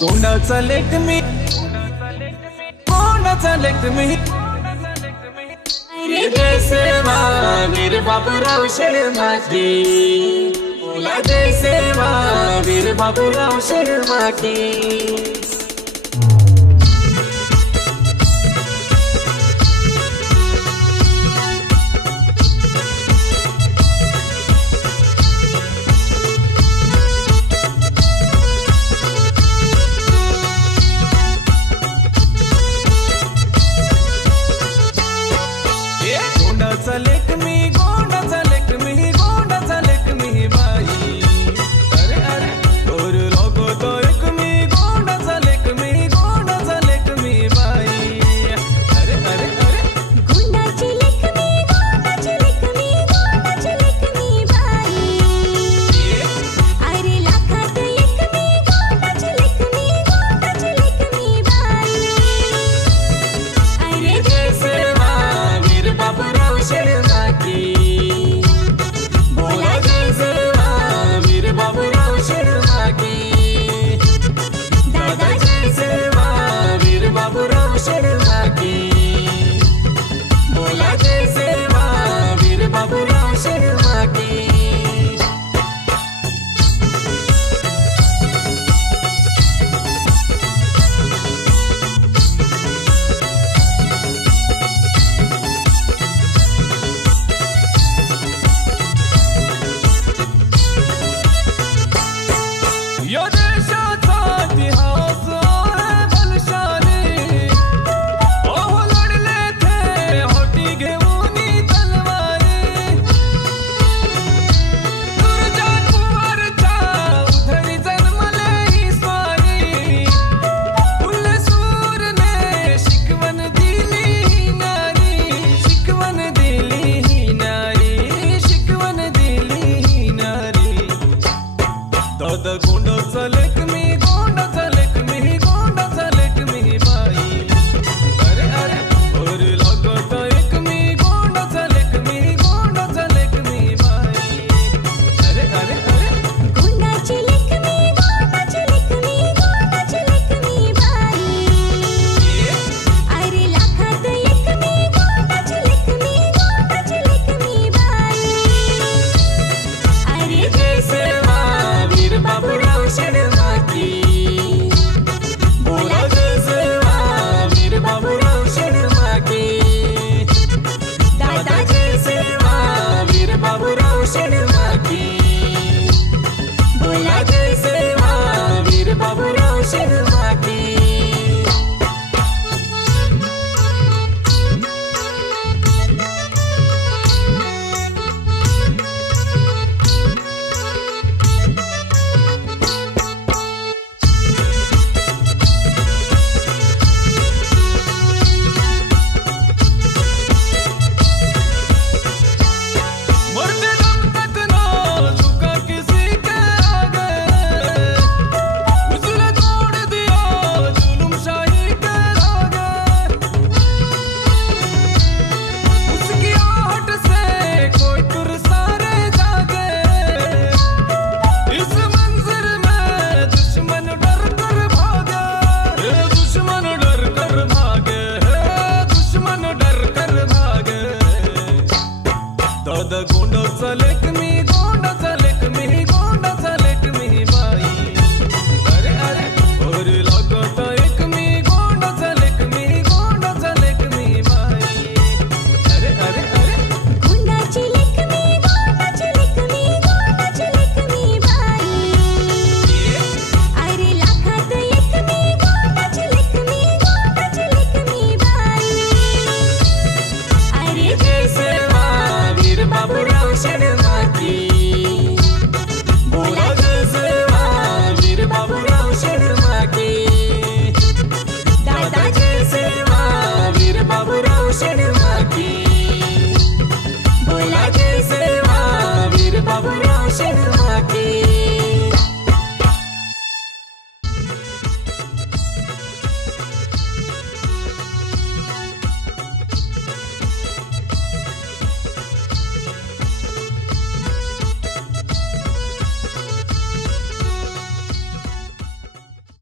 कोणाचा लेख मी, कोणाचा लेख मी, जय सेवा वीर बाबूराव शर्माची, बोला जय सेवा वीर बाबूराव शर्माची। गोंडाचा लेख मी, गोंडाचा लेख मी, गोंडाचा लेख मी बाई, अरे अरे और लोगो तो एक मी, गोंडाचा लेख मी, गोंडाचा लेख मी बाई, अरे अरे अरे गोंडाची लेख मी, गोंडाची लेख मी, गोंडाची लेख मी बाई, अरे लाखात एक मी, गोंडाची लेख मी, गोंडाची लेख मी बाई, अरे जय सेवा वीर बाबूराव शर्माची, बोला जय सेवा वीर बाबूराव शर्माची, दादा जय सेवा वीर बाबूराव शर्माची, बोला जय सेवा वीर बाबूराव शर्माची। यो देशाचा इतिहास आहे बलशाली, ओहो लढले थे होटी घेऊन तलवारी, तुळजापूरच्या उधरी जन्मले ही स्वारी, फुलसूरने शिकवण दिली ही नारी, शिकवण दिली ही नारी, शिकवण दिली ही नारी, दादा